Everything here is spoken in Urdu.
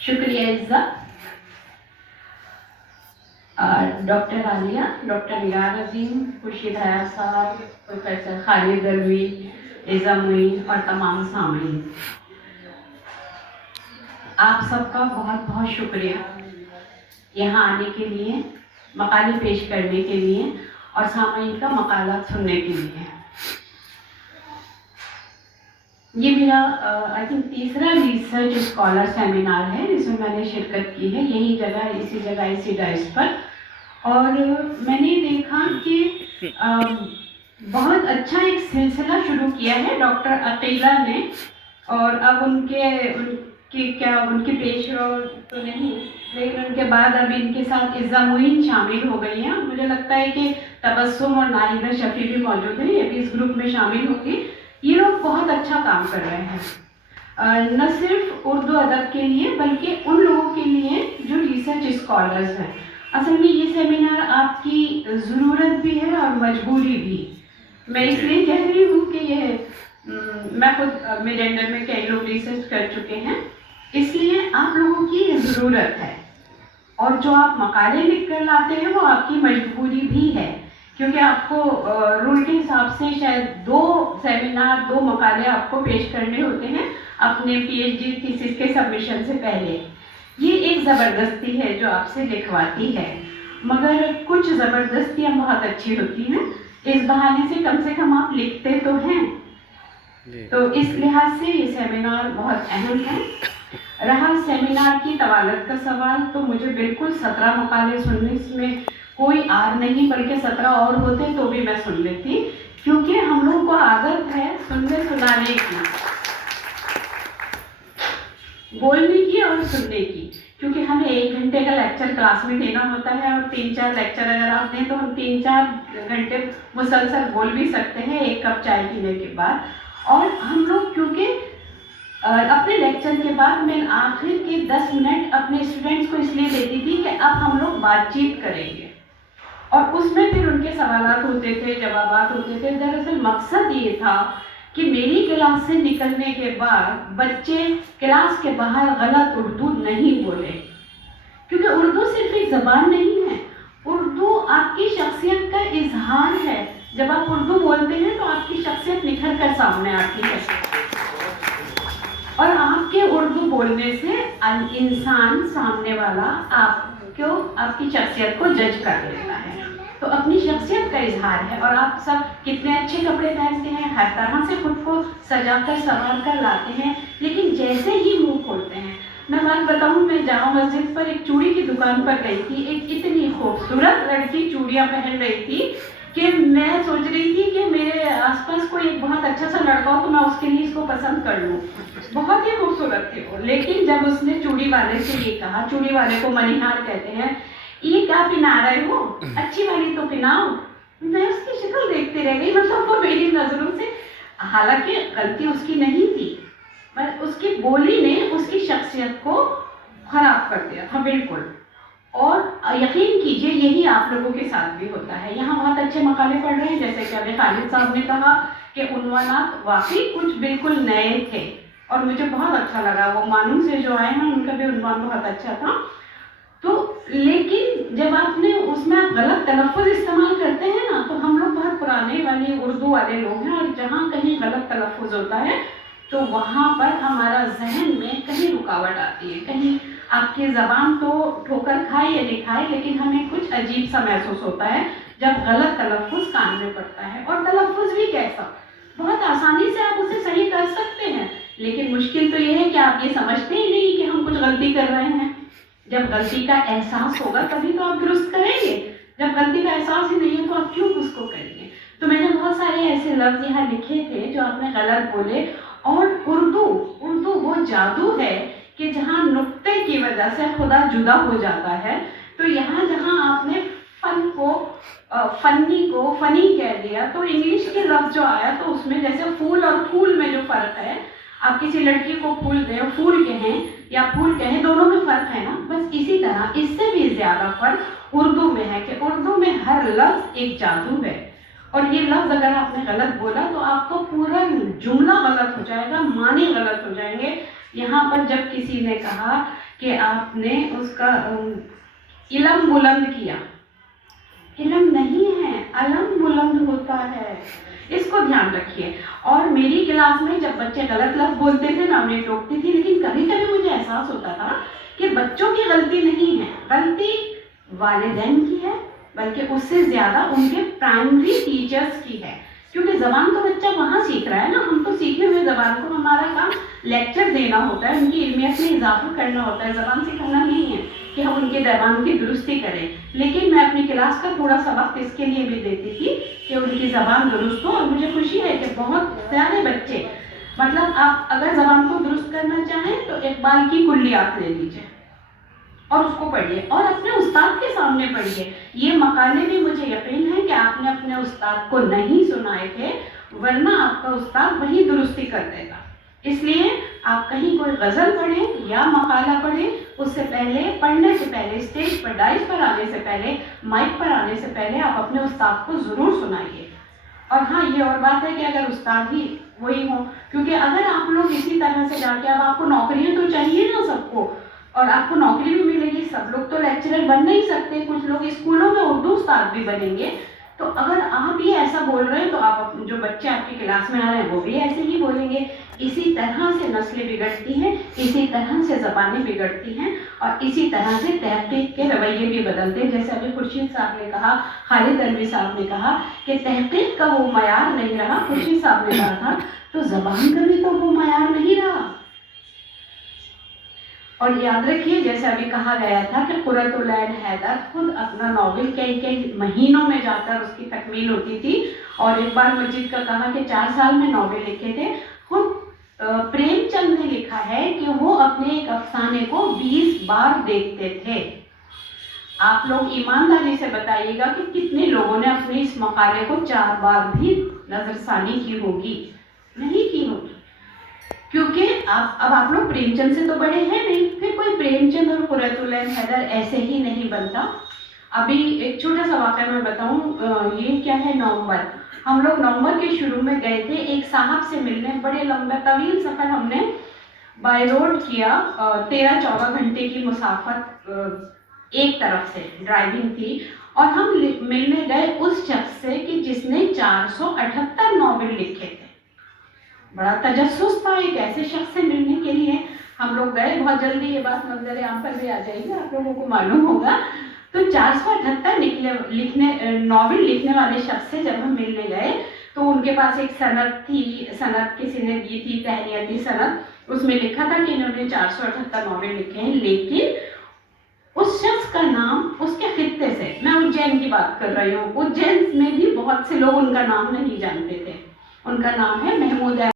شکریہ عزت. ڈاکٹر عالیہ، ڈاکٹر ریاض عظیم، خورشید حیات صاحب، پروفیسر خالد دروی، عزا معین اور تمام سامعین، آپ سب کا بہت بہت شکریہ یہاں آنے کے لیے، مقالے پیش کرنے کے لیے اور سامعین کا مقالات سننے کے لیے. یہ میرا آئی تھنک تیسرا ریسرچ اسکالر سیمینار ہے جس میں میں نے شرکت کی ہے، یہی جگہ اسی ڈائس پر. اور میں نے دیکھا کہ بہت اچھا ایک سلسلہ شروع کیا ہے ڈاکٹر عقیلہ نے، اور اب ان کے پیش رو تو نہیں، لیکن ان کے بعد اب ان کے ساتھ عزا معین شامل ہو گئی ہیں. مجھے لگتا ہے کہ تبسم اور ناہیدہ شفیع بھی موجود ہیں، یہ بھی اس گروپ میں شامل ہوگی. یہ لوگ بہت اچھا کام کر رہے ہیں، نہ صرف اردو ادب کے لیے بلکہ ان لوگوں کے لیے جو ریسرچ اسکالرز ہیں. اصل میں یہ سیمینار آپ کی ضرورت بھی ہے اور مجبوری بھی. میں اس لیے کہہ رہی ہوں کہ یہ میں خود میرے انڈر میں کئی لوگ ریسرچ کر چکے ہیں، اس لیے آپ لوگوں کی یہ ضرورت ہے. اور جو آپ مقالے لکھ کر لاتے ہیں وہ آپ کی مجبوری بھی ہے، کیونکہ آپ کو رول کے حساب سے شاید 2 سیمینار 2 مقالے آپ کو پیش کرنے ہوتے ہیں اپنے پی ایچ ڈی تھیسس کے سبمیشن سے پہلے. یہ ایک زبردستی ہے جو آپ سے لکھواتی ہے، مگر کچھ زبردستیاں بہت اچھی ہوتی ہیں. اس بہانے سے کم آپ لکھتے تو ہیں. تو اس لحاظ سے یہ سیمینار بہت اہم ہے. رہا سیمینار کی طوالت کا سوال، تو مجھے بالکل 17 مقالے سننے میں کوئی آر نہیں، بلکہ 17 اور ہوتے تو بھی میں سن لیتی، کیونکہ ہم لوگوں کو عادت ہے سننے سنانے کی، بولنے کی اور سننے کی. کیونکہ ہمیں 1 گھنٹے کا لیکچر کلاس میں دینا ہوتا ہے، اور 3-4 لیکچر اگر آپ دیں تو ہم 3-4 گھنٹے مسلسل بول بھی سکتے ہیں 1 کپ چائے پینے کے بعد. اور ہم لوگ کیونکہ اپنے لیکچر کے بعد میں آخر کے 10 منٹ اپنے اسٹوڈنٹس کو اس لیے دیتی تھی کہ اب ہم لوگ بات چیت کریں گے، اور اس میں پھر ان کے سوالات ہوتے تھے، جوابات ہوتے تھے. دراصل مقصد یہ تھا کہ میری کلاس سے نکلنے کے بعد بچے کلاس کے باہر غلط اردو نہیں بولے، کیونکہ اردو صرف ایک زبان نہیں ہے، اردو آپ کی شخصیت کا اظہار ہے. جب آپ اردو بولتے ہیں تو آپ کی شخصیت نکھر کر سامنے آتی ہے، اور آپ کے اردو بولنے سے انسان سامنے والا آپ کی شخصیت کو جج کر لیتا ہے. تو اپنی شخصیت کا اظہار ہے، اور آپ سب کتنے اچھے کپڑے پہنتے ہیں، ہر طرح سے خود کو سجا کر سنوار کر لاتے ہیں، لیکن جیسے ہی منہ کھولتے ہیں. میں بات بتاؤں، میں جامع مسجد پر ایک چوڑی کی دکان پر گئی تھی، ایک اتنی خوبصورت لڑکی چوڑیاں پہن رہی تھی کہ میں سوچ رہی تھی کہ میرے آس پاس کوئی ایک بہت اچھا سا لڑکا ہو تو میں اس کے لیے اس کو پسند کر لوں. بہت ہی خوبصورت تھے وہ. لیکن جب اس نے چوڑی والے سے یہ کہا، چوڑی والے کو منیہار کہتے ہیں، یہ کیا پہنا رہے ہو، اچھی والی تو پہناؤ. میں اس کی شکل دیکھتے رہ گئی، مطلب وہ میری نظروں سے، حالانکہ غلطی اس کی نہیں تھی، اس کی بولی نے اس کی شخصیت کو خراب کر دیا تھا بالکل. اور یقین کیجئے یہی آپ لوگوں کے ساتھ بھی ہوتا ہے. یہاں بہت اچھے مقالے پڑھ رہے ہیں، جیسے کہ ابھی خالد صاحب نے کہا کہ عنوانات واقعی کچھ بالکل نئے تھے، اور مجھے بہت اچھا لگا. وہ مانو سے جو آئے ہیں ان کا بھی عنوان بہت اچھا تھا. تو لیکن جب آپ نے اس میں غلط تلفظ استعمال کرتے ہیں نا، تو ہم لوگ بہت پرانے والے اردو والے لوگ ہیں، اور جہاں کہیں غلط تلفظ ہوتا ہے تو وہاں پر ہمارا ذہن میں کہیں رکاوٹ آتی ہے. کہیں آپ کی زبان تو ٹھوکر کھائے یا نہیں کھائے، لیکن ہمیں کچھ عجیب سا محسوس ہوتا ہے جب غلط تلفظ کان میں پڑتا ہے. اور تلفظ بھی کیسا، بہت آسانی سے آپ اسے صحیح کر سکتے ہیں، لیکن مشکل تو یہ ہے کہ آپ یہ سمجھتے ہی نہیں کہ ہم کچھ غلطی کر رہے ہیں. جب غلطی کا احساس ہوگا تبھی تو آپ درست کریں گے. جب غلطی کا احساس ہی نہیں ہے تو آپ کیوں اس کو کریں گے. تو میں نے بہت سارے ایسے لفظ یہاں لکھے تھے جو آپ نے غلط بولے. اور اردو وہ جادو ہے کہ جہاں نقطے کی وجہ سے خدا جدا ہو جاتا ہے، تو یہاں جہاں آپ نے فن کو فنی کو فنی کہہ دیا، تو انگلش کے لفظ جو آیا تو اس میں جیسے پھول اور پھول میں جو فرق ہے، آپ کسی لڑکی کو پھول دیں پھول کہیں یا پھول کہیں، دونوں میں فرق ہے نا. بس اسی طرح اس سے بھی زیادہ فرق اردو میں ہے کہ اردو میں ہر لفظ ایک جادو ہے. اور یہ لفظ اگر آپ نے غلط بولا تو آپ کو پورا جملہ غلط ہو جائے گا، معنی غلط ہو جائیں گے. یہاں پر جب کسی نے کہا کہ آپ نے اس کا علم بلند کیا. علم نہیں ہے، علم بلند ہوتا ہے، اس کو دھیان رکھیے. اور میری کلاس میں جب بچے غلط لفظ بولتے تھے میں انہیں ٹوکتی تھی، لیکن کبھی کبھی مجھے احساس ہوتا تھا کہ بچوں کی غلطی نہیں ہے، غلطی والدین کی ہے، بلکہ اس سے زیادہ ان کے پرائمری ٹیچرز کی ہے. کیونکہ زبان تو بچہ وہاں سیکھ رہا ہے نا، ہم تو سیکھے ہوئے زبان کو ہمارا کام لیکچر دینا ہوتا ہے، ان کی علمیت میں اضافہ کرنا ہوتا ہے، زبان سکھانا نہیں ہے کہ ہم ان کے زبان کی درستی کریں. لیکن میں اپنی کلاس کا تھوڑا سا وقت اس کے لیے بھی دیتی تھی کہ ان کی زبان درست ہو. اور مجھے خوشی ہے کہ بہت سارے بچے، مطلب آپ اگر زبان کو درست کرنا چاہیں تو اقبال کی کلیات لے لیجیے اور اس کو پڑھیے اور اپنے استاد کے سامنے پڑھیے. یہ مقالے بھی مجھے یقین ہے کہ آپ نے اپنے استاد کو نہیں سنائے تھے، ورنہ آپ کا استاد وہی درستی کر دیتا. اس لیے آپ کہیں کوئی غزل پڑھیں یا مقالہ پڑھیں، اس سے پہلے، پڑھنے سے پہلے، اسٹیج پر ڈائس پر آنے سے پہلے، مائک پر آنے سے پہلے آپ اپنے استاد کو ضرور سنائیے. اور ہاں یہ اور بات ہے کہ اگر استاد ہی وہی ہوں، کیونکہ اگر آپ لوگ اسی طرح سے جا کے، اب آپ کو نوکریاں تو چاہیے نا سب کو، اور آپ کو نوکری بھی ملے گی، سب لوگ تو لیکچرر بن نہیں سکتے، کچھ لوگ اسکولوں میں اردو استاد بھی بنیں گے. تو اگر آپ یہ ایسا بول رہے ہیں تو آپ جو بچے آپ کی کلاس میں آ رہے ہیں وہ بھی ایسے ہی بولیں گے. اسی طرح سے نسلیں بگڑتی ہیں، اسی طرح سے زبانیں بگڑتی ہیں، اور اسی طرح سے تحقیق کے رویے بھی بدلتے ہیں. جیسے ابھی خورشید صاحب نے کہا، خالد الوی صاحب نے کہا کہ تحقیق کا وہ معیار نہیں رہا. خورشید صاحب نے کہا تھا تو زبان کا بھی تو وہ معیار نہیں رہا. اور یاد رکھیے جیسے ابھی کہا گیا تھا کہ قرۃ العین حیدر خود اپنا ناول کئی مہینوں میں جا کر اس کی تکمیل ہوتی تھی. اور اقبال مجید کا کہا کہ 4 سال میں ناول لکھے تھے. خود پریم چند نے لکھا ہے کہ وہ اپنے ایک افسانے کو 20 بار دیکھتے تھے. آپ لوگ ایمانداری سے بتائیے گا کہ کتنے لوگوں نے اپنے اس مقالے کو 4 بار بھی نظر ثانی کی ہوگی؟ نہیں کی ہوگی. کیونکہ اب آپ لوگ پریم چند سے تو بڑے ہیں نہیں، پھر کوئی پریم چند اور قرۃ العین حیدر ایسے ہی نہیں بنتا. ابھی ایک چھوٹا سا واقعہ میں بتاؤں، یہ کیا ہے، نومبر، ہم لوگ نومبر کے شروع میں گئے تھے ایک صاحب سے ملنے. بڑے لمبا طویل سفر ہم نے بائی روڈ کیا، 13-14 گھنٹے کی مسافت ایک طرف سے ڈرائیونگ تھی. اور ہم ملنے گئے اس شخص سے کہ جس نے 478 ناول لکھے تھے. بڑا تجسس تھا ایک ایسے شخص سے ملنے کے لیے. ہم لوگ گئے، بہت جلدی یہ بات منظر عام پر بھی آ جائے گی، آپ لوگوں کو معلوم ہوگا. تو 478 ناول لکھنے والے شخص سے جب ہم ملنے گئے تو ان کے پاس ایک سند تھی، سند کسی نے دی تھی، تہنیتی سند. اس میں لکھا تھا کہ انہوں نے 478 ناول لکھے ہیں. لیکن اس شخص کا نام اس کے خطے سے، میں اجین کی بات کر رہی ہوں، اجین میں بھی بہت سے لوگ ان کا نام نہیں جانتے تھے. ان کا نام ہے محمود